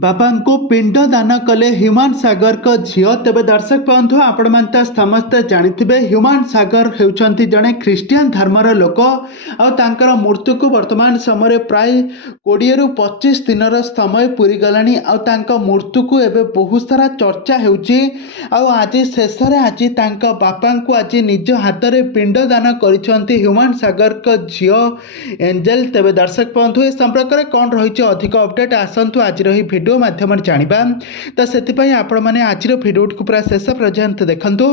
बापा पिंड दान कले ह्यूमान सागर को झील। तेज दर्शक बंधु आपण मैंने समस्ते जानिथिबे ह्यूमान सागर होउछंती जड़े ख्रीस्टियन धर्मर लोक आर मृत्यु को वर्तमान समय प्राय 20 रु 25 दिन समय पूरी गलानी। मृत्यु को एबे बहुत सारा चर्चा होउची। आज शेष आज बापा को आज निज हाथ में पिंड दान करिसेंती ह्यूमान सागर को झील एंजेल। तेज दर्शक बंधु ए संपर्क में कौन रही अधिक अपडेट आसतु आज रही वीडियो माध्यम जाना। तो से आपण मैंने आज वीडियो को पूरा शेष पर्यंत देखंतु।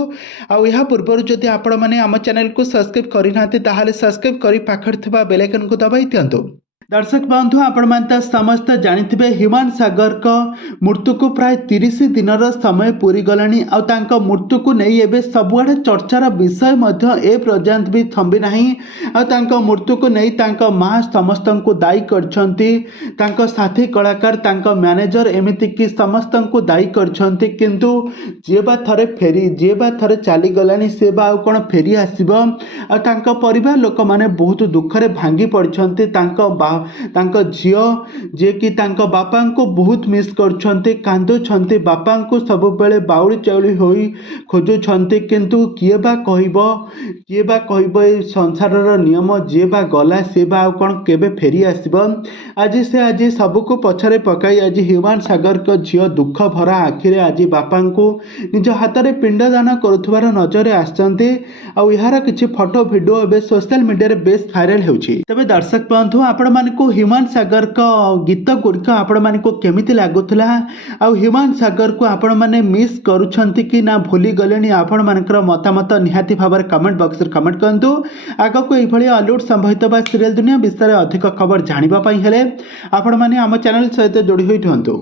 आ पूर्व जदि आपण मैंने आम चैनल को सब्सक्राइब करना ताहले सब्सक्राइब कर पाखर थिबा बेल आइकन को दबाई दियंतु। दर्शक बंधु आपण मैंने समस्त जानिथिबे ह्यूमान सागर को मृत्यु को प्राय 30 दिन समय पूरी गलानी। मृत्यु को नहीं एबे सबुआडे चर्चार विषय ए पर्यंत भी थंबी नहीं। मृत्यु को नहीं माँ समस्त को दायी करछंती, साथी कलाकार मैनेजर एमिति की समस्त को दायी करछंती। किंतु जे बा थरे फेरी जे बा थरे चली गलानी से बा कौन फेरी आसीबो। परिवार लोक माने बहुत दुखरे भांगी पड़छंती। झील जे कि बापा को बहुत मिस करछंती, कांदुछंती, बापा को सब बेले बाउली चाउली होई खोजुछंती। किंतु किए बा कहबो ए संसारर नियम जे बा गला से बा कौन केबे फेरी आसीबो। आज सबको पछरे पकाई आज ह्यूमान सागर को झील दुख भरा आखिरे आज बापा को निज हाथ में पिंड दान करुथबार नजर आछंती। यार किछि फोटो वीडियो एबे सोशल मीडिया रे बेस वायरल होउछि। तबे दर्शक बंधु आपण माने को ह्यूमान सागर को गीत गुड़िक आपण माने को केमिति लागुथला आ ह्यूमान सागर को आपण माने मिस करूछंती कि ना भूली गलेनी। आपण मानकर मतामत निहाती भाव कमेंट बॉक्स रे कमेंट करंतु। आगो को एभली हॉलीवुड संबंधित बा सीरियल दुनिया विषय अधिक खबर जानिबा पई हेले आपण माने आम चैनल सहित जोड़ी होई रहंतु।